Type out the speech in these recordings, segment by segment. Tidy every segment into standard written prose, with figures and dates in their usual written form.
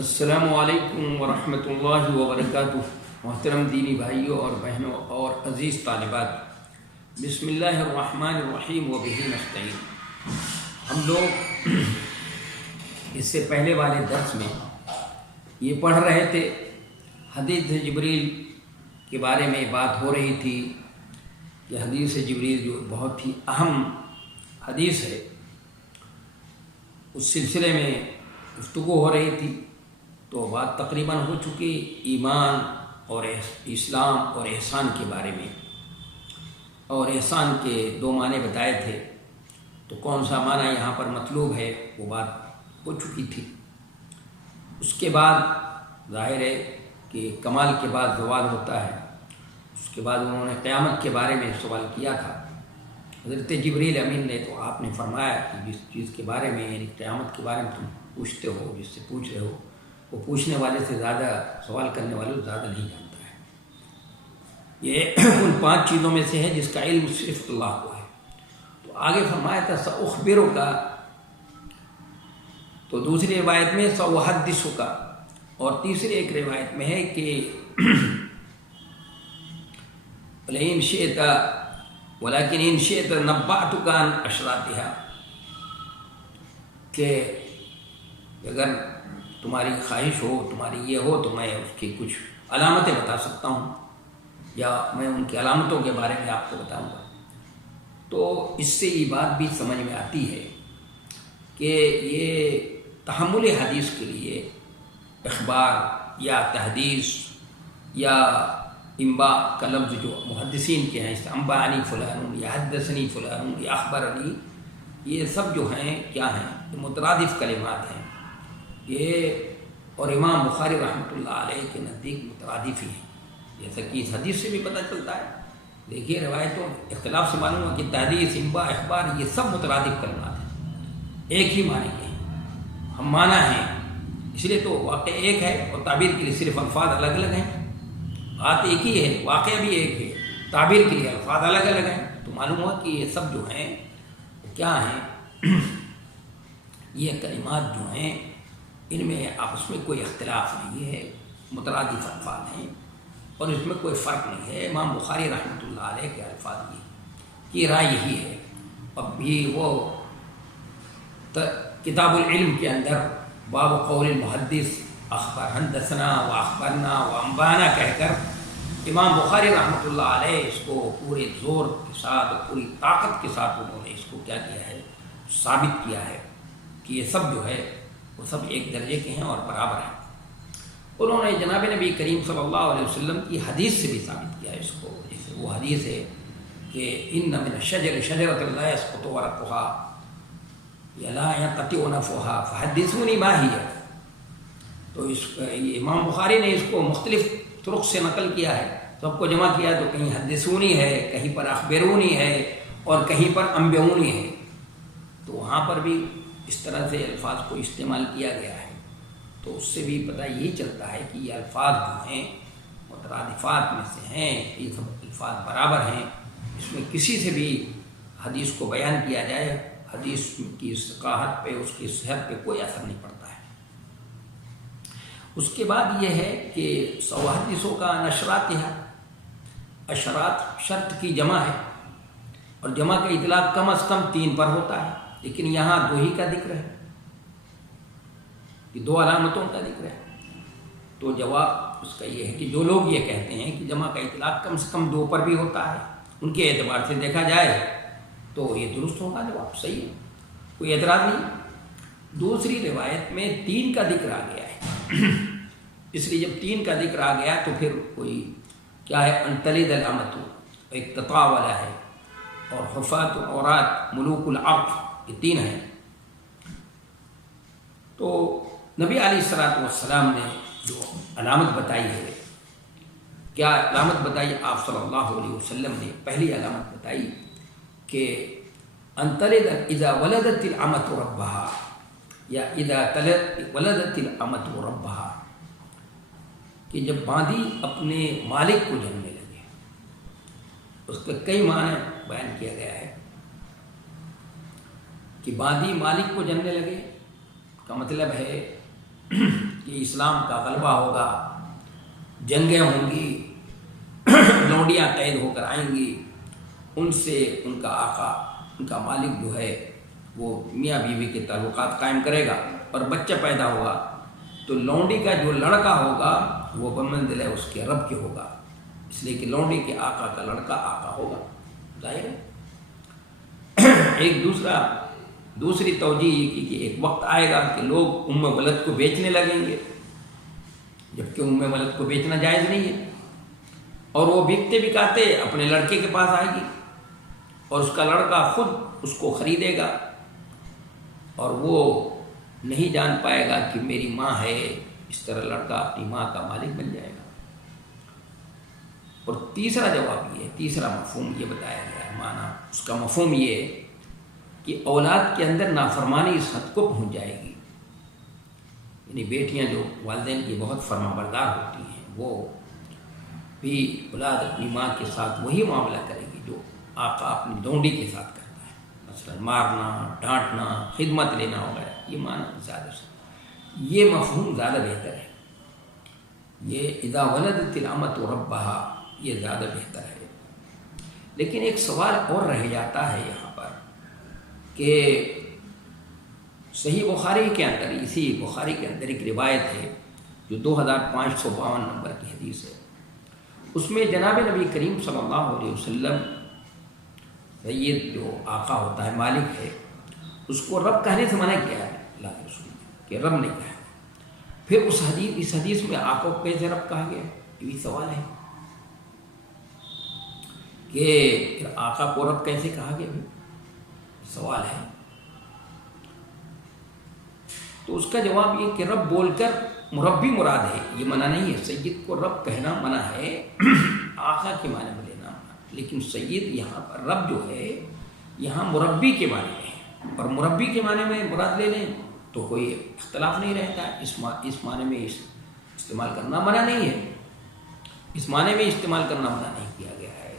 السلام علیکم ورحمۃ اللہ وبرکاتہ۔ محترم دینی بھائیوں اور بہنوں اور عزیز طالبات، بسم اللہ الرحمن الرحیم وبہ نستعین۔ ہم لوگ اس سے پہلے والے درس میں یہ پڑھ رہے تھے، حدیث جبریل کے بارے میں بات ہو رہی تھی کہ حدیث جبریل جو بہت ہی اہم حدیث ہے، اس سلسلے میں گفتگو ہو رہی تھی۔ تو بات تقریباً ہو چکی ایمان اور اسلام اور احسان کے بارے میں، اور احسان کے دو معنی بتائے تھے۔ تو کون سا معنی یہاں پر مطلوب ہے وہ بات ہو چکی تھی۔ اس کے بعد ظاہر ہے کہ کمال کے بعد زوال ہوتا ہے۔ اس کے بعد انہوں نے قیامت کے بارے میں سوال کیا تھا حضرت جبریل امین نے، تو آپ نے فرمایا کہ جس چیز کے بارے میں یعنی قیامت کے بارے میں تم پوچھتے ہو، جس سے پوچھ رہے ہو، وہ پوچھنے والے سے زیادہ سوال کرنے والے سے زیادہ نہیں جانتا ہے۔ یہ ان 5 چیزوں میں سے ہے جس کا علم صرف اللہ کو ہے۔ تو آگے فرمایا تھا سأخبرک، تو دوسری روایت میں سأحدثک، اور تیسری ایک روایت میں ہے کہ لئن شئت ولكن ان شئت نبأتک عن اشراطها، کہ اگر تمہاری خواہش ہو، تمہاری یہ ہو، تو میں اس کی کچھ علامتیں بتا سکتا ہوں، یا میں ان کی علامتوں کے بارے میں آپ کو بتاؤں گا۔ تو اس سے یہ بات بھی سمجھ میں آتی ہے کہ یہ تحمل حدیث کے لیے اخبار یا تحدیث یا انباء کا لفظ جو محدثین کے ہیں، انبأنی فلان یا حدثنی فلان یا اخبرنی، یہ سب جو ہیں کیا ہیں؟ یہ مترادف کلمات ہیں یہ، اور امام بخاری رحمۃ اللہ علیہ کے نزدیک مترادف ہی ہیں، جیسا کہ اس حدیث سے بھی پتہ چلتا ہے۔ دیکھیے روایتوں اختلاف سے معلوم ہے کہ تحدیث، انباء، اخبار یہ سب مترادف کلمات ہیں، ایک ہی معنی کے ہیں، ہم معنی ہیں، اس لیے تو واقع ایک ہے اور تعبیر کے لیے صرف الفاظ الگ الگ ہیں۔ بات ایک ہی ہے، واقعہ بھی ایک ہے، تعبیر کے لیے الفاظ الگ الگ ہیں۔ تو معلوم ہوا کہ یہ سب جو ہیں کیا ہیں؟ یہ کلمات جو ہیں ان میں آپس میں کوئی اختلاف نہیں ہے، مترادف الفاظ ہیں اور اس میں کوئی فرق نہیں ہے۔ امام بخاری رحمۃ اللہ علیہ کے الفاظ کی رائے یہی ہے۔ اب بھی وہ کتاب العلم کے اندر باب قول المحدث اخبر حدثنا و اخبرنا و انبانا کہہ کر امام بخاری رحمۃ اللہ علیہ اس کو پورے زور کے ساتھ، پوری طاقت کے ساتھ انہوں نے اس کو کیا کیا ہے؟ ثابت کیا ہے کہ یہ سب جو ہے وہ سب ایک درجے کے ہیں اور برابر ہیں۔ انہوں نے جناب نبی کریم صلی اللہ علیہ وسلم کی حدیث سے بھی ثابت کیا اس کو، جیسے وہ حدیث ہے کہ ان من الشجر شجرۃ لا يسقط ورقها ولا ينقطع نفعها فحدثوني ما هي۔ تو امام بخاری نے اس کو مختلف طرق سے نقل کیا ہے، سب کو جمع کیا تو کہیں حدثونی ہے، کہیں پر اخبرونی ہے اور کہیں پر انبئونی ہے۔ تو وہاں پر بھی اس طرح سے الفاظ کو استعمال کیا گیا ہے۔ تو اس سے بھی پتہ یہی چلتا ہے کہ یہ الفاظ جو ہیں مترادفات میں سے ہیں، یہ سب الفاظ برابر ہیں، اس میں کسی سے بھی حدیث کو بیان کیا جائے، حدیث کی ثقاہت پہ، اس کی صحت پہ کوئی اثر نہیں پڑتا ہے۔ اس کے بعد یہ ہے کہ سواحدثوں کا نشرات ہے، اشرات شرط کی جمع ہے، اور جمع کا اطلاق کم از کم 3 پر ہوتا ہے، لیکن یہاں 2 ہی کا ذکر ہے، یہ 2 علامتوں کا ذکر ہے۔ تو جواب اس کا یہ ہے کہ جو لوگ یہ کہتے ہیں کہ جمع کا اطلاق کم سے کم 2 پر بھی ہوتا ہے، ان کے اعتبار سے دیکھا جائے تو یہ درست ہوگا، جواب صحیح ہے، کوئی اعتراض نہیں۔ دوسری روایت میں 3 کا ذکر آ گیا ہے، اس لیے جب 3 کا ذکر آ گیا تو پھر کوئی کیا ہے؟ انتلد الامت، ایک تطاع والا ہے، اور حفات عورات ملوک العرف، یہ 3 ہیں۔ تو نبی علیہ الصلوۃ والسلام نے جو علامت بتائی ہے، کیا علامت بتائی آپ صلی اللہ علیہ وسلم نے؟ پہلی علامت بتائی کہ انتلد اذا ولدت الامت ربها، یا اذا ولدت الامت ربها، کہ جب باندی اپنے مالک کو جننے لگے۔ اس کا کئی معنی بیان کیا گیا ہے کہ باندی مالک کو جننے لگے کا مطلب ہے کہ اسلام کا غلبہ ہوگا، جنگیں ہوں گی، لونڈیاں قید ہو کر آئیں گی، ان سے ان کا آقا، ان کا مالک جو ہے وہ میاں بیوی کے تعلقات قائم کرے گا، اور بچہ پیدا ہوگا تو لونڈی کا جو لڑکا ہوگا وہ بمنزلہ اس کے رب کے ہوگا، اس لیے کہ لونڈی کے آقا کا لڑکا آقا ہوگا، ظاہر ہے۔ ایک دوسری توجہ یہ کی کہ ایک وقت آئے گا کہ لوگ ام ولد کو بیچنے لگیں گے، جبکہ ام ولد کو بیچنا جائز نہیں ہے، اور وہ بکتے بکاتے اپنے لڑکے کے پاس آئے گی، اور اس کا لڑکا خود اس کو خریدے گا، اور وہ نہیں جان پائے گا کہ میری ماں ہے، اس طرح لڑکا اپنی ماں کا مالک بن جائے گا۔ اور تیسرا جواب یہ، تیسرا مفہوم یہ بتایا گیا ہے، معنی اس کا مفہوم یہ ہے کہ اولاد کے اندر نافرمانی اس حد کو پہنچ جائے گی، یعنی بیٹیاں جو والدین کی بہت فرما بردار ہوتی ہیں وہ بھی اولاد اپنی ماں کے ساتھ وہی معاملہ کرے گی جو آقا اپنی لونڈی کے ساتھ کرتا ہے، مثلا مارنا، ڈانٹنا، خدمت لینا وغیرہ، یہ معنی زیادہ سے یہ مفہوم زیادہ بہتر ہے، یہ اذا ولدت الامۃ ربہا یہ زیادہ بہتر ہے۔ لیکن ایک سوال اور رہ جاتا ہے یہاں پر کہ صحیح بخاری کے اندر، اسی بخاری کے اندر ایک روایت ہے جو 2552 نمبر کی حدیث ہے، اس میں جناب نبی کریم صلی اللہ علیہ وسلم، سید جو آقا ہوتا ہے، مالک ہے، اس کو رب کہنے سے منع کیا ہے اللہ کے رسول نے، کہ رب نہیں کہا۔ پھر اس حدیث میں آقا کو کیسے رب کہا گیا، یہ بھی سوال ہے کہ آقا کو رب کیسے کہا گیا، سوال ہے۔ تو اس کا جواب یہ کہ رب بول کر مربی مراد ہے، یہ منع نہیں ہے، سید کو رب کہنا منع ہے، آقا کے معنی میں لینا منع، لیکن سید یہاں پر رب جو ہے یہاں مربی کے معنی میں ہے، اور مربی کے معنی میں مراد لے لیں تو کوئی اختلاف نہیں رہتا، اس معنی میں استعمال کرنا منع نہیں ہے، اس معنی میں استعمال کرنا منع نہیں کیا گیا ہے،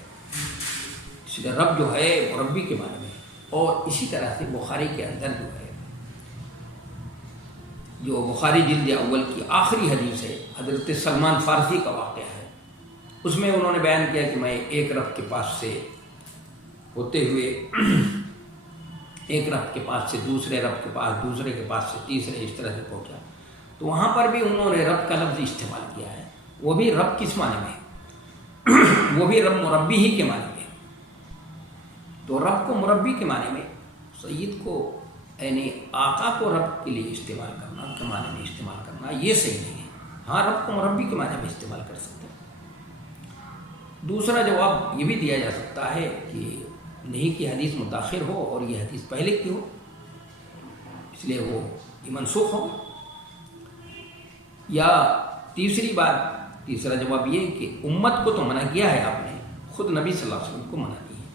اس لیے رب جو ہے مربی کے معنی میں۔ اور اسی طرح سے بخاری کے اندر جو ہے، جو بخاری جلد اول کی آخری حدیث ہے، حضرت سلمان فارسی کا واقعہ ہے، اس میں انہوں نے بیان کیا کہ میں ایک رب کے پاس سے ہوتے ہوئے ایک رب کے پاس سے دوسرے رب کے پاس، دوسرے کے پاس سے تیسرے، اس طرح سے پہنچا، تو وہاں پر بھی انہوں نے رب کا لفظ استعمال کیا ہے، وہ بھی رب کس معنی میں ہے، وہ بھی رب مربی ہی کے معنی میں ہے۔ تو رب کو مربی کے معنی میں، سید کو یعنی آقا کو رب کے لیے استعمال کرنا، کے معنی میں استعمال کرنا یہ صحیح نہیں ہے، ہاں رب کو مربی کے معنی میں استعمال کر سکتے ہیں۔ دوسرا جواب یہ بھی دیا جا سکتا ہے کہ نہیں کہ حدیث متاخر ہو اور یہ حدیث پہلے کی ہو، اس لیے وہ یہ منسوخ ہو، یا تیسرا جواب یہ کہ امت کو تو منع کیا ہے آپ نے، خود نبی صلی اللہ علیہ وسلم کو منع نہیں ہے،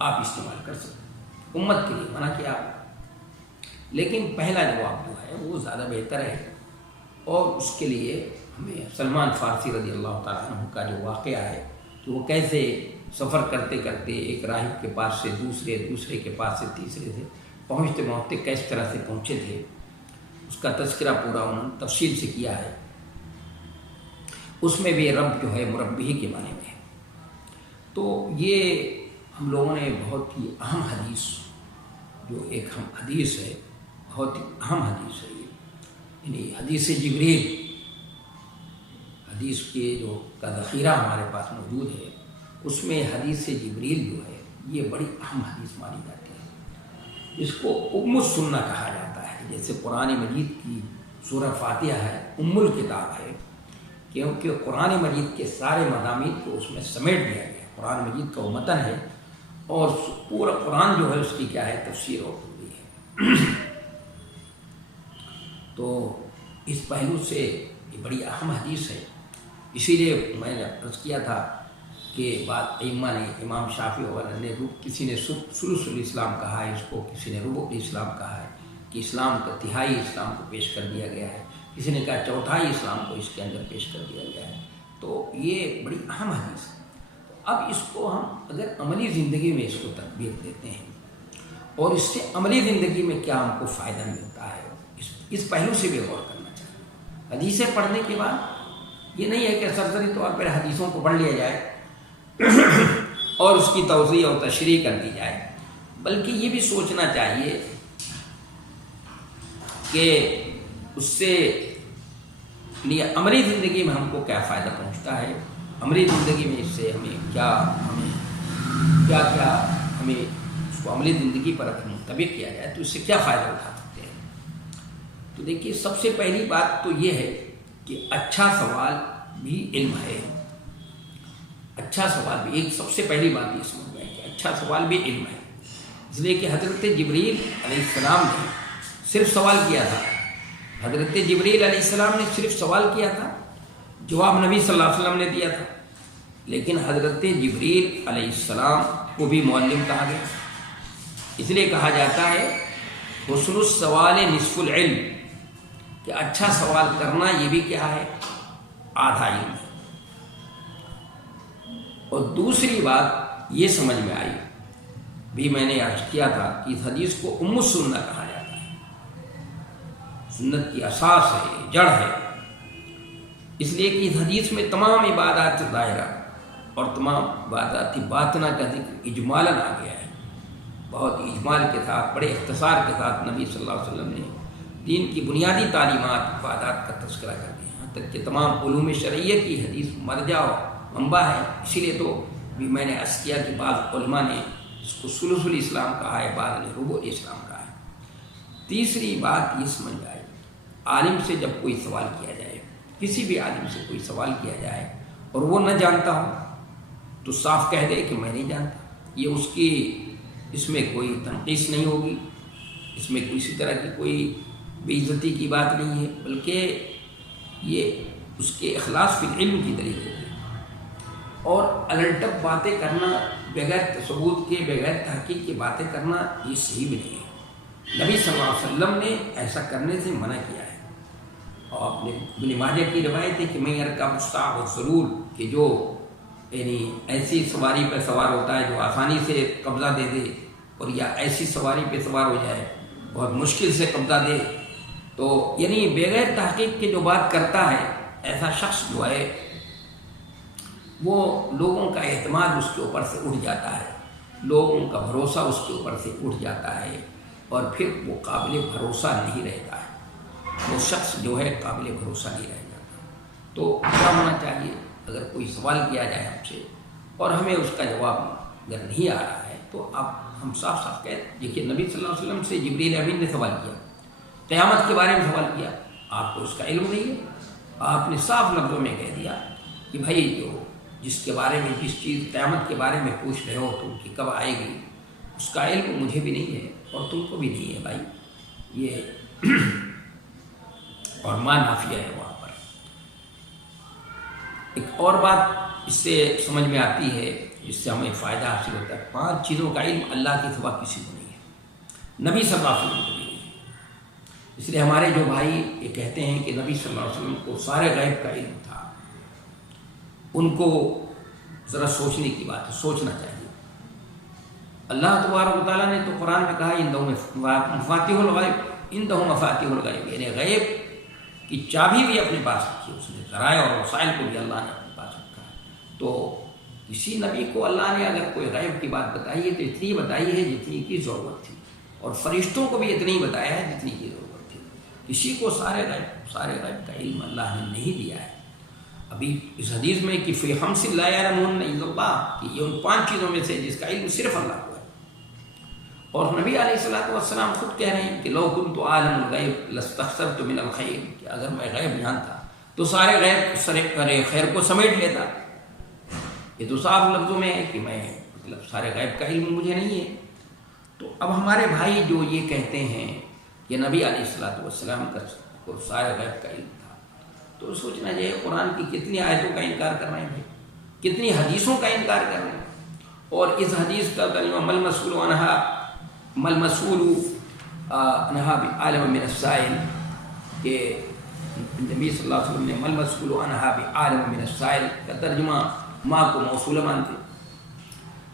آپ استعمال کر سکتے، امت کے لیے منع کیا آپ، لیکن پہلا جواب جو ہے وہ زیادہ بہتر ہے، اور اس کے لیے ہمیں سلمان فارسی رضی اللہ تعالیٰ عنہ کا جو واقعہ ہے کہ وہ کیسے سفر کرتے کرتے ایک راہب کے پاس سے دوسرے کے پاس سے تیسرے سے پہنچتے کس طرح سے پہنچے تھے، اس کا تذکرہ پورا انہوں نے تفصیل سے کیا ہے، اس میں بھی رب جو ہے مربی کے معنی میں ہے۔ تو یہ ہم لوگوں نے بہت ہی اہم حدیث، جو ایک حدیث ہے، بہت ہی اہم حدیث ہے یہ، یعنی حدیث جبریل، حدیث کے جو کا ذخیرہ ہمارے پاس موجود ہے، اس میں حدیث جبریل جو ہے یہ بڑی اہم حدیث مانی جاتی ہے، اس کو ام السنہ کہا جاتا ہے، جیسے قرآن مجید کی سورہ فاتحہ ہے، ام الکتاب ہے، کیونکہ قرآن مجید کے سارے مضامین کو اس میں سمیٹ دیا گیا ہے، قرآن مجید کا وہ متن ہے، اور پورا قرآن جو ہے اس کی کیا ہے، تفسیر اور ہوئی ہے۔ تو اس پہلو سے یہ بڑی اہم حدیث ہے، اسی لیے میں نے عرض کیا تھا کہ بعض ائمہ نے، امام شافعی وغیرہ نے، کسی نے ثلث الاسلام کہا ہے اس کو، کسی نے ربع الاسلام کہا ہے کہ اسلام کا تہائی اسلام کو پیش کر دیا گیا ہے، کسی نے کہا چوتھائی اسلام کو اس کے اندر پیش کر دیا گیا ہے، تو یہ بڑی اہم حدیث ہے۔ اب اس کو ہم اگر عملی زندگی میں اس کو تطبیق دیتے ہیں، اور اس سے عملی زندگی میں کیا ہم کو فائدہ ملتا ہے، اس پہلو سے بھی غور کرنا چاہیے۔ حدیثیں پڑھنے کے بعد یہ نہیں ہے کہ سرسری طور پر حدیثوں کو پڑھ لیا جائے اور اس کی توضیح اور تشریح کر دی جائے، بلکہ یہ بھی سوچنا چاہیے کہ اس سے لیے عملی زندگی میں ہم کو کیا فائدہ پہنچتا ہے، عملی زندگی میں اس سے ہمیں کیا اس کو عملی زندگی پر اگر منطبق کیا جائے تو اس سے کیا فائدہ اٹھا سکتے ہیں۔ تو دیکھیے، سب سے پہلی بات تو یہ ہے کہ اچھا سوال بھی علم ہے۔ اچھا سوال بھی ایک سب سے پہلی بات یہ سمجھ میں ہے کہ اچھا سوال بھی علم ہے، اس لیے کہ حضرت جبریل علیہ السلام نے صرف سوال کیا تھا، حضرت جبریل علیہ السلام نے صرف سوال کیا تھا، جواب نبی صلی اللہ علیہ وسلم نے دیا تھا، لیکن حضرت جبریل علیہ السلام کو بھی معلم کہا گیا۔ اس لیے کہا جاتا ہے حسن السوال نصف العلم، کہ اچھا سوال کرنا یہ بھی کیا ہے، آدھا علم ہے۔ اور دوسری بات یہ سمجھ میں آئی، بھی میں نے عرض کیا تھا کہ اس حدیث کو ام السنہ کہا جاتا ہے، سنت کی اساس ہے، جڑ ہے، اس لیے کہ اس حدیث میں تمام عبادات ظاہرہ اور تمام عبادات باطنہ کا ذکر اجمالاً آ گیا ہے، بہت اجمال کے ساتھ، بڑے اختصار کے ساتھ نبی صلی اللہ علیہ وسلم نے دین کی بنیادی تعلیمات عبادات کا تذکرہ کر دیا، یہاں تک کہ تمام علوم شرعیہ کی حدیث مرجع و منبع ہے۔ اسی لیے تو بھی میں نے عرض کیا کہ بعض علماء نے اس کو ثلث الاسلام کہا ہے، بعض نے ربع الاسلام کہا ہے۔ تیسری بات یہ سمجھ آئی، عالم سے جب کوئی سوال کیا جائے، کسی بھی عالم سے کوئی سوال کیا جائے اور وہ نہ جانتا ہو تو صاف کہہ دے کہ میں نہیں جانتا، یہ اس میں کوئی تنقیص نہیں ہوگی، اس میں کسی طرح کی کوئی بے عزتی کی بات نہیں ہے، بلکہ یہ اس کے اخلاص فی العلم کی دلیل ہوگی۔ اور الٹپ باتیں کرنا، بغیر ثبوت کے، بغیر تحقیق کی باتیں کرنا، یہ صحیح بھی نہیں ہے۔ نبی صلی اللہ علیہ وسلم نے ایسا کرنے سے منع کیا ہے، اور اپنے ابن ماجہ کی روایت ہے کہ میں ارکب الصعب ضرور، کہ جو یعنی ایسی سواری پہ سوار ہوتا ہے جو آسانی سے قبضہ دے دے، اور یا ایسی سواری پہ سوار ہو جائے بہت مشکل سے قبضہ دے، تو یعنی بغیر تحقیق کے جو بات کرتا ہے، ایسا شخص جو ہے وہ لوگوں کا اعتماد اس کے اوپر سے اٹھ جاتا ہے، لوگوں کا بھروسہ اس کے اوپر سے اٹھ جاتا ہے، اور پھر وہ قابل بھروسہ نہیں رہتا ہے، وہ شخص جو ہے قابل بھروسہ نہیں رہ جاتا۔ تو کیا ہونا چاہیے، اگر کوئی سوال کیا جائے ہم سے اور ہمیں اس کا جواب اگر نہیں آ رہا ہے تو اب ہم صاف صاف کہتے ہیں، دیکھیے نبی صلی اللہ علیہ وسلم سے جبریل امین نے سوال کیا، قیامت کے بارے میں سوال کیا، آپ کو اس کا علم نہیں ہے، آپ نے صاف لفظوں میں کہہ دیا کہ بھائی جس کے بارے میں، جس چیز قیامت کے بارے میں پوچھ رہے ہو تم کہ کب آئے گی، اس کا علم مجھے بھی نہیں ہے اور تم کو بھی نہیں ہے بھائی، یہ اور ماں نافیہ ہے وہاں پر۔ ایک اور بات اس سے سمجھ میں آتی ہے، جس سے ہمیں فائدہ حاصل ہوتا ہے، 5 چیزوں کا علم اللہ کے سوا کسی کو نہیں ہے، نبی صلی اللہ علیہ وسلم کو بھی نہیں ہے۔ اس لیے ہمارے جو بھائی یہ کہتے ہیں کہ نبی صلی اللہ علیہ وسلم کو سارے غیب کا علم تھا، ان کو ذرا سوچنے کی بات ہے، سوچنا چاہیے۔ اللہ تبارک و تعالیٰ نے تو قرآن میں کہا مفاتیح الغیب، عندہ مفاتیح الغیب، یعنی غیب کی چابی بھی اپنے پاس رکھی، اس نے ذرائع اور وسائل کو بھی اللہ نے اپنے پاس رکھا ہے۔ تو کسی نبی کو اللہ نے اگر کوئی غیب کی بات بتائی ہے تو اتنی بتائی ہے جتنی کی ضرورت تھی، اور فرشتوں کو بھی اتنی بتایا ہے جتنی کی ضرورت تھی۔ کسی کو سارے غیب کا علم اللہ نے نہیں دیا ہے۔ ابھی اس حدیث میں کہ فی خمس لا یعلمہن الا اللہ، کہ یہ ان 5 چیزوں میں سے جس کا علم صرف اللہ کو ہے، اور نبی علیہ الصلوۃ والسلام خود کہہ رہے ہیں کہ لو کنت عالم الغیب لاستکثرت من الخیر، کہ اگر میں غیب جانتا تو سارے غیب خیر کو سمیٹ لیتا۔ یہ تو صاف لفظوں میں ہے کہ میں مطلب سارے غیب کا علم مجھے نہیں ہے۔ تو اب ہمارے بھائی جو یہ کہتے ہیں کہ نبی علیہ الصلوۃ والسلام کو سارے غیب کا علم تھا، تو سوچنا چاہیے قرآن کی کتنی آیتوں کا انکار کر رہے ہیں، کتنی حدیثوں کا انکار کر رہے ہیں، اور اس حدیث کا ترجمہ مل مسئول عنہا بعالم من السائل، کہ نبی صلی اللہ علیہ وسلم نے مل مسئول عنہا بعالم من السائل کا ترجمہ ماں کو موصولہ مانتے۔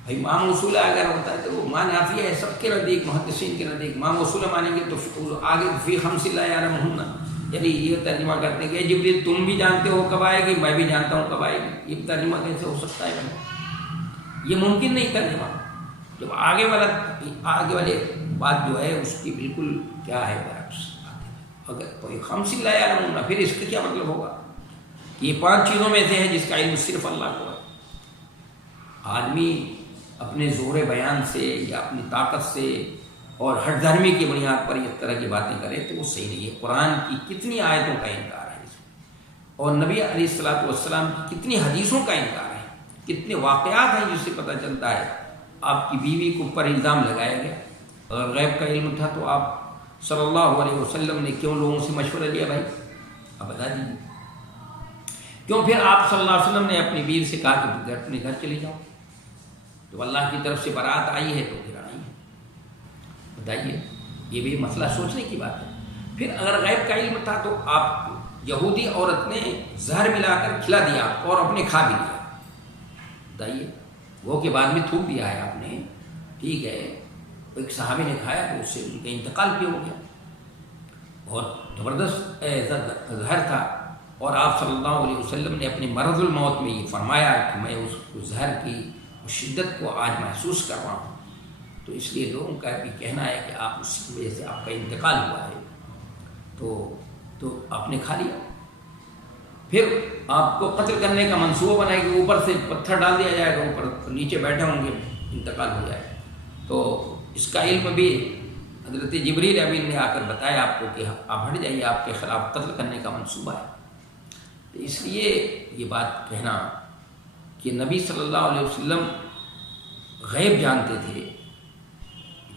بھائی ماں موصولہ اگر ہوتا ہے تو وہ ماں نافیہ ہے، سب کے نزدیک، محدثین کے نزدیک ماں موصولہ مانیں گے تو آگے فی خمس لا یعلمہن یعنی یہ ترجمہ کرتے ہیں کہ جبریل تم بھی جانتے ہو کب آئے گی، میں بھی جانتا ہوں کب آئے گی، یہ ترجمہ کیسے ہو سکتا ہے؟ یہ ممکن نہیں ترجمہ، جب آگے والے بات جو ہے اس کی بالکل کیا ہے برعکس بات ہے۔ اگر کوئی خمسی لا یعلمون، پھر اس کا کیا مطلب ہوگا؟ یہ 5 چیزوں میں سے ہے جس کا علم صرف اللہ کو ہے۔ آدمی اپنے زور بیان سے یا اپنی طاقت سے اور ہٹ دھرمی کی بنیاد پر اس طرح کی باتیں کرے تو وہ صحیح نہیں ہے۔ قرآن کی کتنی آیتوں کا انکار ہے اس میں، اور نبی علیہ الصلوۃ والسلام کی کتنی حدیثوں کا انکار ہے، کتنے واقعات ہیں جس سے پتہ چلتا ہے۔ آپ کی بیوی کے اوپر الزام لگایا گیا، اگر غیب کا علم تھا تو آپ صلی اللہ علیہ وسلم نے کیوں لوگوں سے مشورہ لیا؟ بھائی آپ بتا دیجیے، کیوں پھر آپ صلی اللہ علیہ وسلم نے اپنی بیوی سے کہا کہ اپنے گھر چلے جاؤ؟ تو اللہ کی طرف سے برات آئی ہے تو پھر آئی ہے، بتائیے۔ یہ بھی مسئلہ سوچنے کی بات ہے۔ پھر اگر غیب کا علم تھا تو آپ یہودی عورت نے زہر ملا کر کھلا دیا آپ کو اور اپنے کھا بھی لیا، بتائیے۔ وہ کے بعد میں تھوک دیا ہے آپ نے، ٹھیک ہے، ایک صحابی نے کھایا تو اس سے ان کا انتقال بھی ہو گیا، بہت زبردست زہر تھا، اور آپ صلی اللہ علیہ وسلم نے اپنے مرض الموت میں یہ فرمایا کہ میں اس زہر کی شدت کو آج محسوس کر رہا ہوں، تو اس لیے لوگوں کا بھی کہنا ہے کہ آپ اس کی وجہ سے آپ کا انتقال ہوا ہے، تو آپ نے کھا لیا۔ پھر آپ کو قتل کرنے کا منصوبہ بنائے کہ اوپر سے پتھر ڈال دیا جائے گا، اوپر نیچے بیٹھے ہوں گے، انتقال ہو جائے گا۔ تو اس کا علم بھی حضرت جبریل امین نے آ کر بتایا آپ کو کہ آپ ہٹ جائیے، آپ کے خلاف قتل کرنے کا منصوبہ ہے۔ تو اس لیے یہ بات کہنا کہ نبی صلی اللہ علیہ وسلم غیب جانتے تھے،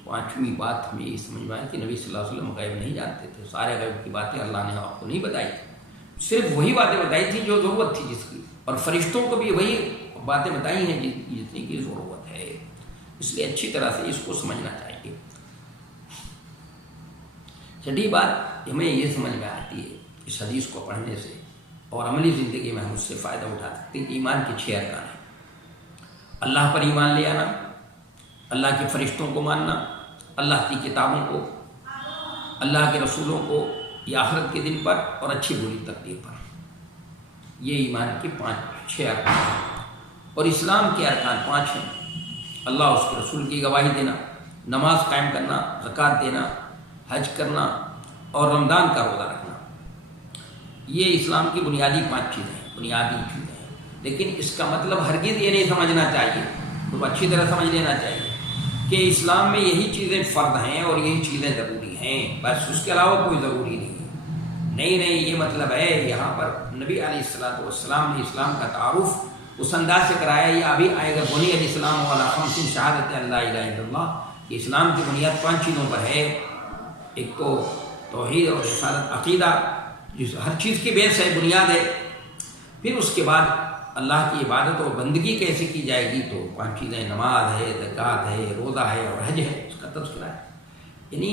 5ویں بات ہمیں یہ سمجھ میں آئی کہ نبی صلی اللہ علیہ وسلم غیب نہیں جانتے تھے، سارے غیب کی باتیں اللہ نے آپ کو نہیں بتائی تھی، صرف وہی باتیں بتائی تھی جو ضرورت تھی جس کی، اور فرشتوں کو بھی وہی باتیں بتائی ہیں جتنی کی ضرورت ہے۔ اس لیے اچھی طرح سے اس کو سمجھنا چاہیے۔ چھٹی بات ہمیں یہ سمجھ میں آتی ہے اس حدیث کو پڑھنے سے اور عملی زندگی میں ہم اس سے فائدہ اٹھا سکتے ہیں کہ ایمان کے 6 ارکان ہیں۔ اللہ پر ایمان لے آنا، اللہ کے فرشتوں کو ماننا، اللہ کی کتابوں کو، اللہ کے رسولوں کو، یا آخرت کے دن پر، اور اچھی بری تقدیر پر۔ یہ ایمان کے 6 ارکان ہیں، اور اسلام کے ارکان 5 ہیں۔ اللہ اس کے رسول کی گواہی دینا، نماز قائم کرنا، زکوٰۃ دینا، حج کرنا، اور رمضان کا روزہ رکھنا۔ یہ اسلام کی بنیادی 5 چیزیں ہیں، بنیادی چیزیں ہیں۔ لیکن اس کا مطلب ہرگز یہ نہیں سمجھنا چاہیے، تو اچھی طرح سمجھ لینا چاہیے کہ اسلام میں یہی چیزیں فرض ہیں اور یہی چیزیں ضروری ہیں، بس اس کے علاوہ کوئی ضروری نہیں ہے۔ نہیں، یہ مطلب ہے یہاں پر نبی علیہ الصلوۃ والسلام نے اسلام کا تعارف اس انداز سے کرایا، یہ ابھی آئے گا، بنی الاسلام علی 5 شہادت اللہ الہ الا اللہ، کہ اسلام کی بنیاد 5 چیزوں پر ہے۔ ایک تو توحید اور رسالت، عقیدہ، جس ہر چیز کی بیس ہے، بنیاد ہے۔ پھر اس کے بعد اللہ کی عبادت اور بندگی کیسے کی جائے گی، تو 5 چیزیں، نماز ہے، زکوٰۃ ہے، روزہ ہے اور حج ہے، اس کا تذکرہ ہے۔ یعنی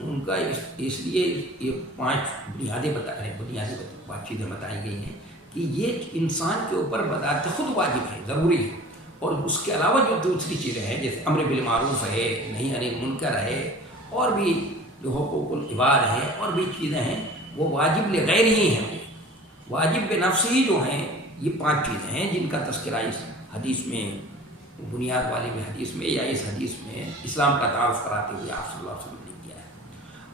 ان کا اس لیے یہ 5 بنیادیں بنیادی 5 چیزیں بتائی گئی ہیں کہ یہ انسان کے اوپر بذات خود واجب ہے، ضروری ہے، اور اس کے علاوہ جو دوسری چیزیں ہیں جیسے امر بالمعروف ہے، نہی عن المنکر ہے، اور بھی جو حقوق العباد ہے، اور بھی چیزیں ہیں، وہ واجب لغیر ہی ہیں، واجب بنفس ہی جو ہیں۔ یہ 5 چیزیں ہیں جن کا تذکرہ اس حدیث میں، بنیاد والی میں حدیث میں، یا اس حدیث میں اسلام کا تعارف کراتے ہوئے آپ صلی اللہ علیہ وسلم نے کیا ہے۔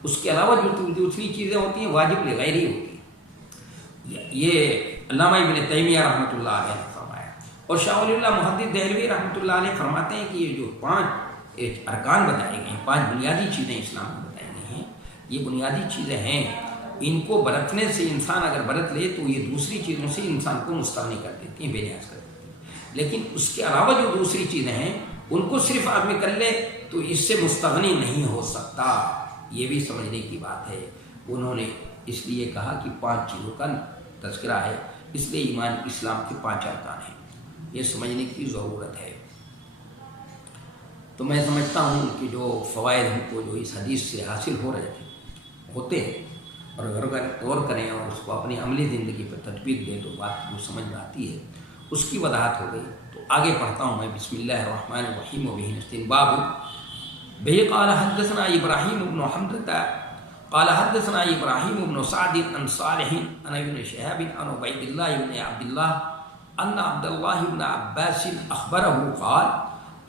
اس کے علاوہ جو دوسری چیزیں ہوتی ہیں واجب لغیر ہی ہوتی ہیں۔ یہ علامہ ابن تیمیہ رحمۃ اللہ علیہ نے فرمایا، اور شاہ ولی اللہ محدث دہلوی رحمۃ اللہ علیہ فرماتے ہیں کہ یہ جو 5 ارکان بتائے گئے ہیں، 5 بنیادی چیزیں اسلام میں بتائی گئی ہیں، یہ بنیادی چیزیں ہیں، ان کو برتنے سے انسان اگر برت لے تو یہ دوسری چیزوں سے انسان کو مستغنی کر دیتی ہیں، بے نیاز کر دیتی ہیں۔ لیکن اس کے علاوہ جو دوسری چیزیں ہیں ان کو صرف آدمی کر لے تو اس سے مستغنی نہیں ہو سکتا، یہ بھی سمجھنے کی بات ہے۔ انہوں نے اس لیے کہا کہ 5 چیزوں کا تذکرہ ہے، اس لیے ایمان اسلام کے 5 ارکان ہیں، یہ سمجھنے کی ضرورت ہے۔ تو میں سمجھتا ہوں کہ جو فوائد ہم کو جو اس حدیث سے حاصل ہو رہے تھے ہوتے ہیں، اور اگر غور کریں اور اس کو اپنی عملی زندگی پر تطبیق دیں تو بات جو سمجھ میں آتی ہے، اس کی وضاحت ہو گئی۔ تو آگے پڑھتا ہوں میں، بسم اللہ الرحمن الرحیم، وبہ نستعین۔ باب بہ قال حدثنا ابراہیم بن حمزۃ قال حدثنا ابراہیم بن سعد عن صالح عن ابن شهاب عن عبید اللہ بن عبد اللہ ان عبد اللہ بن عباس اخبره قال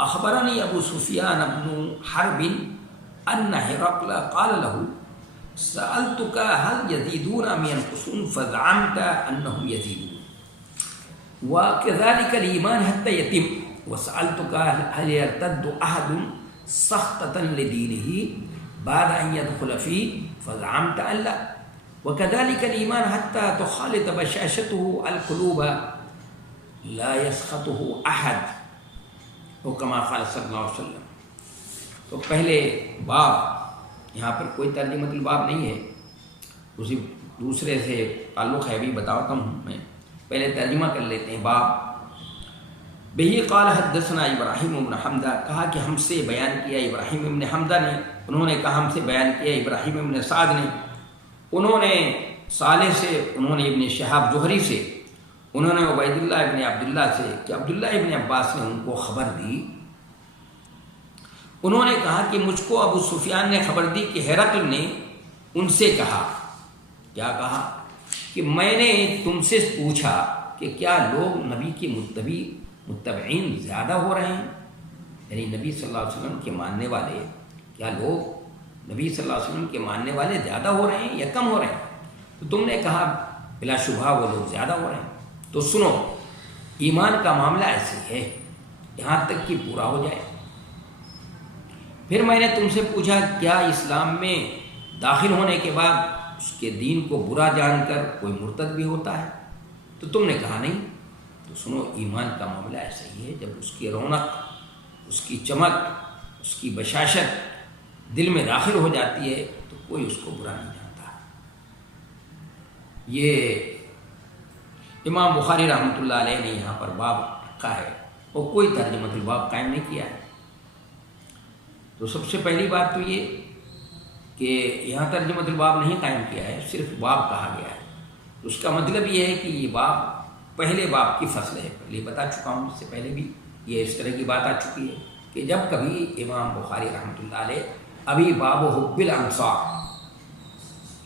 اخبرني ابو سفیان بن حرب ان هرقل قال له سألتك هل يزيدون ام ينقصون فزعمت انهم يزيدون وكذلك الإيمان حتى يتم وسألتك هل يرتد أحد سخطة لدينه بعد أن يدخل فيه فزعمت أن لا وكذلك الإيمان حتى تخالط بشاشته القلوب لا يسخطه أحد وكما قال صلی اللہ علیہ وسلم. تو پہلے باب یہاں پر کوئی ترجمہ الباب نہیں ہے، اسی دوسرے سے تعلق ہے، ابھی بتاتا ہوں میں. پہلے ترجمہ کر لیتے ہیں. باب بہی قال حدثنا ابراہیم بن حمدہ، کہا کہ ہم سے بیان کیا ابراہیم بن حمدہ نے، انہوں نے کہا ہم سے بیان کیا ابراہیم بن سعد نے، انہوں نے صالح سے، انہوں نے ابن شہاب زہری سے، انہوں نے عبید اللہ ابن عبداللہ سے کہ عبداللہ ابن عباس نے ان کو خبر دی. انہوں نے کہا کہ مجھ کو ابو سفیان نے خبر دی کہ ہرقل نے ان سے کہا، کیا کہا کہ میں نے تم سے پوچھا کہ کیا لوگ نبی کے متبعین زیادہ ہو رہے ہیں، یعنی نبی صلی اللہ علیہ وسلم کے ماننے والے، کیا لوگ نبی صلی اللہ علیہ وسلم کے ماننے والے زیادہ ہو رہے ہیں یا کم ہو رہے ہیں؟ تو تم نے کہا بلا شبہ وہ لوگ زیادہ ہو رہے ہیں. تو سنو، ایمان کا معاملہ ایسے ہے یہاں تک کہ پورا ہو جائے. پھر میں نے تم سے پوچھا کیا اسلام میں داخل ہونے کے بعد اس کے دین کو برا جان کر کوئی مرتد بھی ہوتا ہے؟ تو تم نے کہا نہیں. تو سنو، ایمان کا معاملہ ایسا ہی ہے، جب اس کی رونق، اس کی چمک، اس کی بشاشت دل میں داخل ہو جاتی ہے تو کوئی اس کو برا نہیں جانتا. یہ امام بخاری رحمۃ اللہ علیہ نے یہاں پر باب رکھا ہے اور کوئی ترجمہ الباب قائم نہیں کیا ہے. تو سب سے پہلی بات تو یہ کہ یہاں ترجمہ الباب نہیں قائم کیا ہے، صرف باب کہا گیا ہے. اس کا مطلب یہ ہے کہ یہ باب پہلے باب کی فصل ہے. پہلے بتا چکا ہوں، اس سے پہلے بھی یہ اس طرح کی بات آ چکی ہے کہ جب کبھی امام بخاری رحمۃ اللہ علیہ ابھی باب حب الانصار،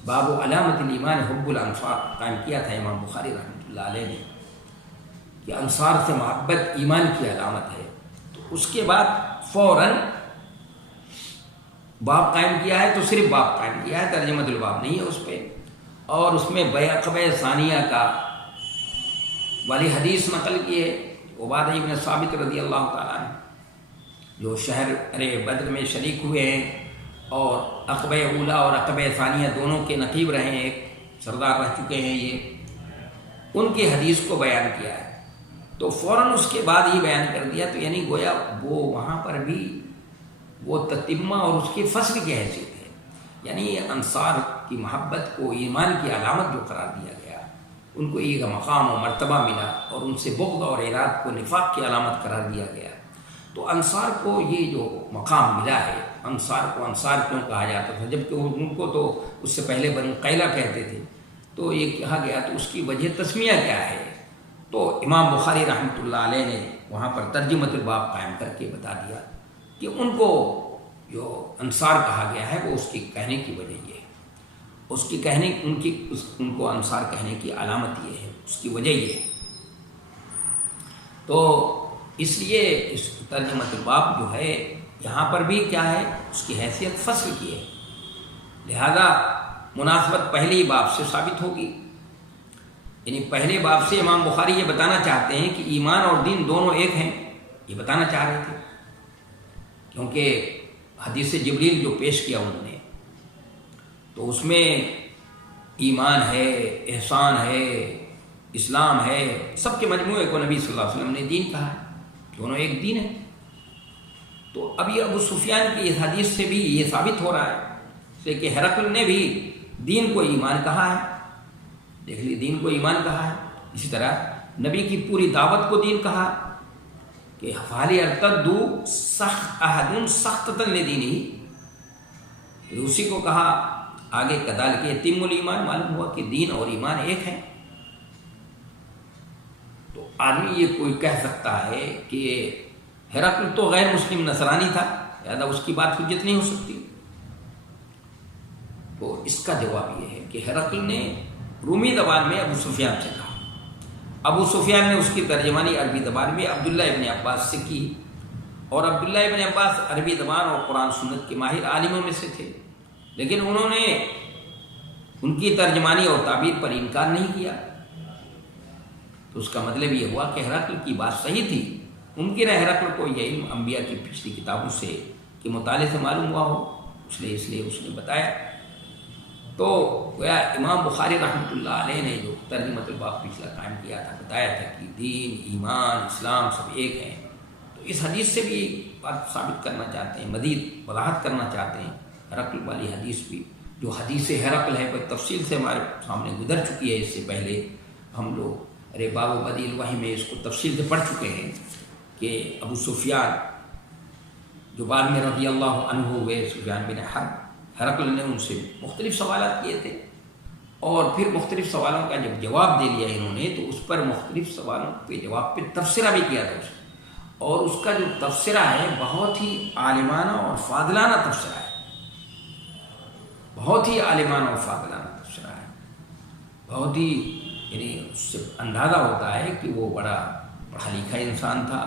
باب علامت الایمان حب الانصار قائم کیا تھا امام بخاری رحمۃ اللہ علیہ نے کہ انصار سے محبت ایمان کی علامت ہے. تو اس کے بعد فوراً باب قائم کیا ہے، تو صرف باب قائم کیا ہے، ترجمہ الباب نہیں ہے اس پہ. اور اس میں بیعقبہ ثانیہ کا والی حدیث نقل کی ہے، عبادہ ابن ثابت رضی اللہ تعالیٰ عنہ جو شہر بدر میں شریک ہوئے ہیں اور عقبہ اولا اور عقبہ ثانیہ دونوں کے نقیب رہے ہیں، ایک سردار رہ چکے ہیں، یہ ان کی حدیث کو بیان کیا ہے. تو فوراً اس کے بعد یہ بیان کر دیا. تو یعنی گویا وہ وہاں پر بھی وہ تتمہ اور اس کی فصل کی حیثیت ہے، یعنی انصار کی محبت کو ایمان کی علامت جو قرار دیا گیا، ان کو یہ مقام و مرتبہ ملا، اور ان سے بغض اور اراد کو نفاق کی علامت قرار دیا گیا. تو انصار کو یہ جو مقام ملا ہے، انصار کو انصار کیوں کہا جاتا تھا جبکہ ان کو تو اس سے پہلے بنو قیلہ کہتے تھے، تو یہ کہا گیا. تو اس کی وجہ تسمیہ کیا ہے؟ تو امام بخاری رحمۃ اللہ علیہ نے وہاں پر ترجمۃ الباب قائم کر کے بتا دیا کہ ان کو جو انصار کہا گیا ہے وہ اس کی کہنے کی وجہ یہ ہے، اس کی کہنے ان کو انصار کہنے کی علامت یہ ہے، اس کی وجہ یہ ہے. تو اس لیے اس ترجمہ الباب جو ہے یہاں پر بھی کیا ہے، اس کی حیثیت فصل کی ہے، لہذا مناسبت پہلے باب سے ثابت ہوگی. یعنی پہلے باب سے امام بخاری یہ بتانا چاہتے ہیں کہ ایمان اور دین دونوں ایک ہیں، یہ بتانا چاہ رہے تھے، کیونکہ حدیث جبریل جو پیش کیا انہوں نے تو اس میں ایمان ہے، احسان ہے، اسلام ہے، سب کے مجموعے کو نبی صلی اللہ علیہ وسلم نے دین کہا ہے، دونوں ایک دین ہے. تو اب یہ ابو سفیان کی اس حدیث سے بھی یہ ثابت ہو رہا ہے کہ ہرقل نے بھی دین کو ایمان کہا ہے. دیکھ لیے، دین کو ایمان کہا ہے. اسی طرح نبی کی پوری دعوت کو دین کہا کہ فَهَلْ يَرْتَدُّ أَحَدٌ سَخْطَةً لِدِينِهِ، اسی کو کہا آگے كَذَلِكَ يَتِمُّ الْإِيمَانُ، معلوم ہوا کہ دین اور ایمان ایک ہیں. تو آدمی یہ کوئی کہہ سکتا ہے کہ ہرقل تو غیر مسلم نصرانی تھا، لہذا اس کی بات حجت نہیں ہو سکتی. تو اس کا جواب یہ ہے کہ ہرقل نے رومی زبان میں ابو سفیان سے کہا، ابو سفیان نے اس کی ترجمانی عربی زبان میں عبداللہ ابن عباس سے کی، اور عبداللہ ابن عباس عربی زبان اور قرآن سنت کے ماہر عالموں میں سے تھے، لیکن انہوں نے ان کی ترجمانی اور تعبیر پر انکار نہیں کیا۔ تو اس کا مطلب یہ ہوا کہ ہرقل کی بات صحیح تھی، ممکن ہے ہرقل کو یہ علم انبیاء کی پچھلی کتابوں سے کے مطالعے سے معلوم ہوا ہو، اس لیے اس نے بتایا۔ تو گویا امام بخاری رحمۃ اللہ علیہ نے جو ترجمۃ الباب پچھلا قائم کیا تھا، بتایا تھا کہ دین، ایمان، اسلام سب ایک ہیں، تو اس حدیث سے بھی بات ثابت کرنا چاہتے ہیں، مزید وضاحت کرنا چاہتے ہیں۔ ہرقل والی حدیث بھی جو حدیث ہرقل ہے وہ تفصیل سے ہمارے سامنے گزر چکی ہے، اس سے پہلے ہم لوگ باب بدیع الوحی میں اس کو تفصیل سے پڑھ چکے ہیں کہ ابو سفیان جو بعد میں رضی اللہ عنہ ہوئے، سفیان بن حرب، ہرقل نے ان سے مختلف سوالات کیے تھے، اور پھر مختلف سوالوں کا جب جواب دے لیا انہوں نے تو اس پر مختلف سوالوں کے جواب پہ تبصرہ بھی کیا تھا اور اس کا جو تبصرہ ہے بہت ہی عالمانہ اور فاضلانہ تبصرہ ہے، بہت ہی عالمانہ اور فاضلانہ تبصرہ ہے، بہت ہی، یعنی اس سے اندازہ ہوتا ہے کہ وہ بڑا پڑھا لکھا انسان تھا،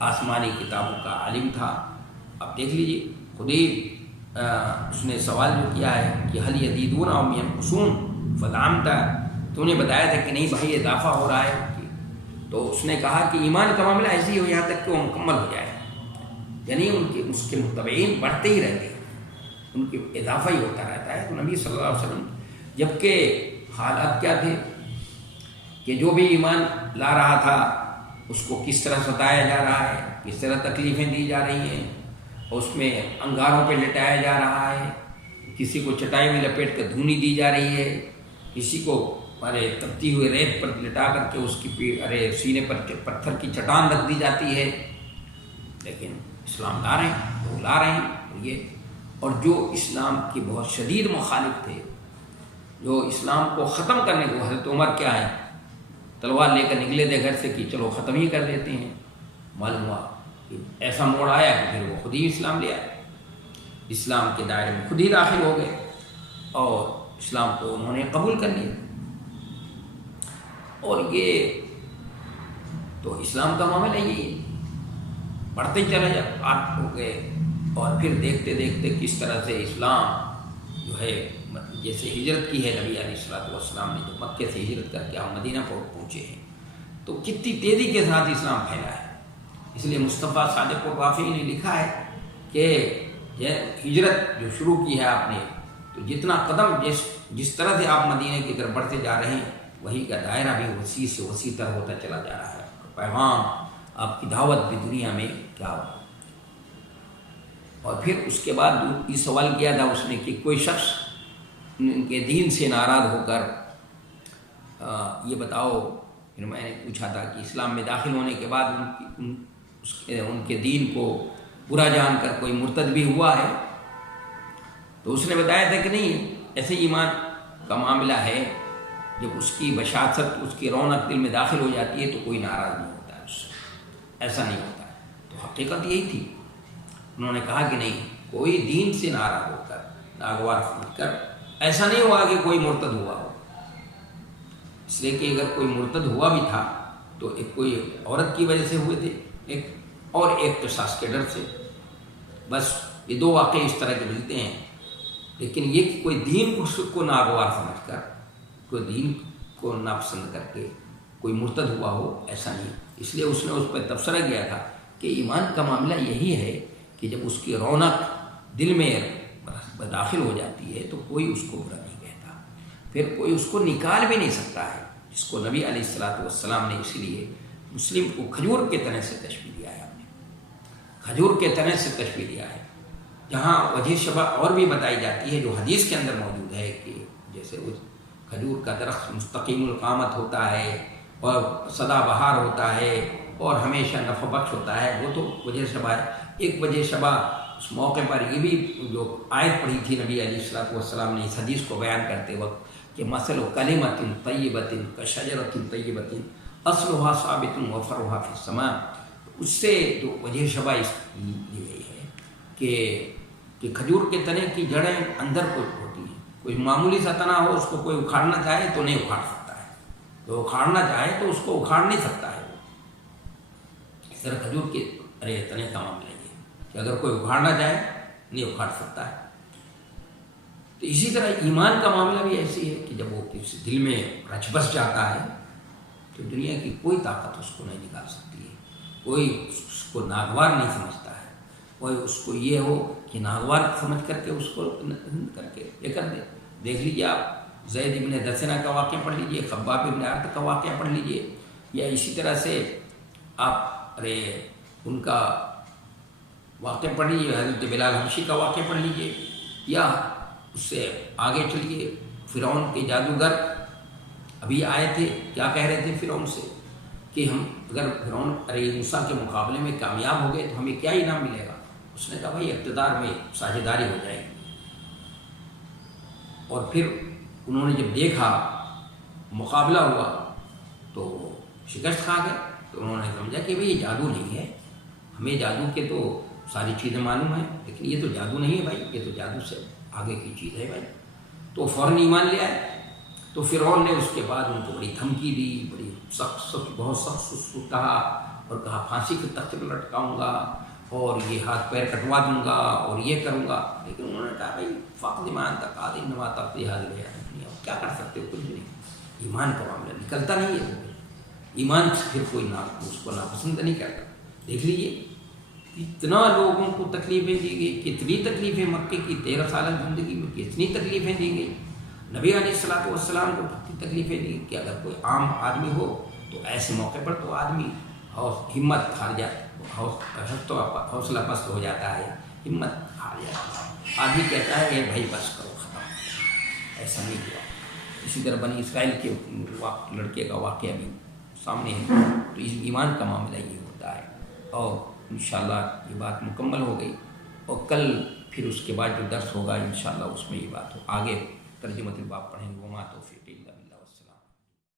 آسمانی کتابوں کا عالم تھا۔ اب دیکھ لیجیے خود ہی اس نے سوال جو کیا ہے کہ حل یزیدون او ینقصون فزعمت، تو نے بتایا تھا کہ نہیں بھائی اضافہ ہو رہا ہے، تو اس نے کہا کہ ایمان کا معاملہ ایسے ہی ہو یہاں تک کہ وہ مکمل ہو جائے، یعنی ان کے اس کے متبعین بڑھتے ہی رہتے ہیں، ان کے اضافہ ہی ہوتا رہتا ہے۔ تو نبی صلی اللہ علیہ وسلم جبکہ حالات کیا تھے کہ جو بھی ایمان لا رہا تھا اس کو کس طرح ستایا جا رہا ہے، کس طرح تکلیفیں دی جا رہی ہیں، اس میں انگاروں پہ لٹایا جا رہا ہے، کسی کو چٹائی میں لپیٹ کر دھونی دی جا رہی ہے، کسی کو تپتی ہوئے ریت پر لٹا کر کے اس کی سینے پر پتھر کی چٹان رکھ دی جاتی ہے، لیکن اسلام لا رہے ہیں تو لا رہے ہیں یہ۔ اور جو اسلام کے بہت شدید مخالف تھے، جو اسلام کو ختم کرنے کو، حضرت عمر کیا ہے تلوار لے کر نکلے تھے گھر سے کہ چلو ختم ہی کر دیتے ہیں، معلوم ہوا کہ ایسا موڑ آیا کہ پھر وہ خود ہی اسلام لے آئے، اسلام کے دائرے میں خود ہی داخل ہو گئے اور اسلام کو انہوں نے قبول کر لیا۔ اور یہ تو اسلام کا معاملہ یہی ہے، پڑھتے چلے جا آپ ہو گئے، اور پھر دیکھتے دیکھتے کس طرح سے اسلام جو ہے، جیسے ہجرت کی ہے نبی علیہ الصلوۃ والسلام نے، جو مکے سے ہجرت کر کے ہم مدینہ پہنچے ہیں، تو کتنی تیزی کے ساتھ اسلام پھیلا ہے۔ اس لیے مصطفیٰ صادق الرافعی نے لکھا ہے کہ ہجرت جو شروع کی ہے آپ نے، تو جتنا قدم جس طرح سے آپ مدینہ کی طرف بڑھتے جا رہے ہیں، وہی کا دائرہ بھی وسیع سے وسیع تر ہوتا چلا جا رہا ہے، پیغام آپ کی دعوت بھی دنیا میں کیا ہو۔ اور پھر اس کے بعد یہ سوال کیا تھا اس نے کہ کوئی شخص ان کے دین سے ناراض ہو کر یہ بتاؤ، پھر میں نے پوچھا تھا کہ اسلام میں داخل ہونے کے بعد ان کے دین کو برا جان کر کوئی مرتد بھی ہوا ہے، تو اس نے بتایا تھا کہ نہیں، ایسے ایمان کا معاملہ ہے، جب اس کی بشاشت، اس کی رونق دل میں داخل ہو جاتی ہے تو کوئی ناراض نہیں ہوتا ہے اس سے، ایسا نہیں ہوتا ہے۔ تو حقیقت یہی تھی، انہوں نے کہا کہ نہیں، کوئی دین سے ناراض ہو کر، ناگوار سمجھ کر ایسا نہیں ہوا کہ کوئی مرتد ہوا ہو، اس لیے کہ اگر کوئی مرتد ہوا بھی تھا تو ایک کوئی عورت کی وجہ سے ہوئے تھے، ایک قصاص کے ڈر سے، بس یہ دو واقعے اس طرح کے ملتے ہیں۔ لیکن یہ کہ کوئی دین کو ناگوار سمجھ کر، کوئی دین کو ناپسند کر کے کوئی مرتد ہوا ہو، ایسا نہیں۔ اس لیے اس نے اس پر تبصرہ کیا تھا کہ ایمان کا معاملہ یہی ہے کہ جب اس کی رونق دل میں داخل ہو جاتی ہے تو کوئی اس کو برا نہیں کہتا، پھر کوئی اس کو نکال بھی نہیں سکتا ہے، جس کو نبی علیہ الصلوۃ والسلام نے اس لیے مسلم کو کھجور کے تنے سے تشبیہ دیا ہے، آپ نے کھجور کے تنے سے تشبیہ دیا ہے، جہاں وجہ شبہ اور بھی بتائی جاتی ہے جو حدیث کے اندر موجود ہے کہ جیسے وہ کھجور کا درخت مستقیم القامت ہوتا ہے اور سدا بہار ہوتا ہے اور ہمیشہ نفع بخش ہوتا ہے، وہ تو وجہ شبہ ہے۔ ایک وجہ شبہ اس موقع پر یہ بھی جو آیت پڑھی تھی نبی علیہ الصلوۃ والسلام نے اس حدیث کو بیان کرتے وقت کہ مثل کلمۃ طیبۃ کشجرۃ طیبۃ اصلها ثابت وفرعها فی السماء، اس سے جو وجہ شبہ اس لی گئی ہے کہ کھجور کے تنے کی جڑیں اندر کو ہوتی ہیں، کوئی معمولی سا تنا ہو اس کو کوئی اکھاڑنا چاہے تو نہیں اکھاڑ سکتا ہے، تو اکھاڑنا چاہے تو اس کو اکھاڑ نہیں سکتا ہے. اس طرح کھجور کے تنے کا معاملہ یہ کہ اگر کوئی اکھاڑنا چاہے نہیں اکھاڑ سکتا ہے. تو اسی طرح ایمان کا معاملہ بھی ایسی ہے کہ جب وہ کسی دل میں رچ بس جاتا ہے تو دنیا کی کوئی طاقت اس کو نہیں نکال سکتی ہے، کوئی اس کو ناگوار نہیں سمجھتا ہے، کوئی اس کو یہ ہو کہ ناگوار سمجھ کر کے اس کو کر کے یہ کر دے. دیکھ لیجیے آپ زید ابن دثنہ کا واقعہ پڑھ لیجیے، خباب ابن ارت کا واقعہ پڑھ لیجیے، یا اسی طرح سے آپ ان کا واقعہ پڑھ لیجیے، حضرت بلال حبشی کا واقعہ پڑھ لیجیے، یا اس سے آگے چلیے فرعون کے جادوگر ابھی آئے تھے، کیا کہہ رہے تھے فرعون سے کہ ہم اگر فرعون موسیٰ کے مقابلے میں کامیاب ہو گئے تو ہمیں کیا انعام ملے گا؟ اس نے کہا بھائی اقتدار میں ساجھیداری ہو جائے گی. اور پھر انہوں نے جب دیکھا مقابلہ ہوا تو شکست کھا گئے. تو انہوں نے سمجھا کہ بھائی یہ جادو نہیں ہے، ہمیں جادو کے تو ساری چیزیں معلوم ہیں لیکن یہ تو جادو نہیں ہے بھائی، یہ تو جادو سے آگے کی چیز ہے بھائی. تو فوراً ایمان لے آئے. تو فرعون نے اس کے بعد ان کو بڑی دھمکی دی، بڑی سخت بہت سخت کہا اور کہا پھانسی کے تخت پر لٹکاؤں گا اور یہ ہاتھ پیر کٹوا دوں گا اور یہ کروں گا. لیکن انہوں نے کہا بھائی فقط ایمان تک آدھی نماز تب حاضر ہے، کیا کر سکتے ہو؟ کچھ بھی نہیں. ایمان کا معاملہ نکلتا نہیں ہے، ایمان پھر کوئی اس کو ناپسند نہیں کرتا. دیکھ لیجیے اتنا لوگوں کو تکلیفیں دی گئی، کتنی تکلیفیں مکے کی 13 سالہ زندگی میں کتنی تکلیفیں دی گئی. نبی علیہ الصلوۃ والسلام کو کتنی تکلیفیں دی کہ اگر کوئی عام آدمی ہو تو ایسے موقع پر تو آدمی ہمت ہار جاتا، حوصلہ پست ہو جاتا ہے، ہمت ہار جاتا ہے. آدمی کہتا ہے کہ بھائی بس کرو ختم. ایسا نہیں ہوا. اسی طرح بنی اسرائیل کے لڑکے کا واقعہ بھی سامنے ہے. تو اس ایمان کا معاملہ یہ ہوتا ہے. اور انشاءاللہ یہ بات مکمل ہو گئی، اور کل پھر اس کے بعد جو درس ہوگا انشاءاللہ اس میں یہ بات ہو. آگے ترجمۃ الباب پڑھیں گے. وما توفیقی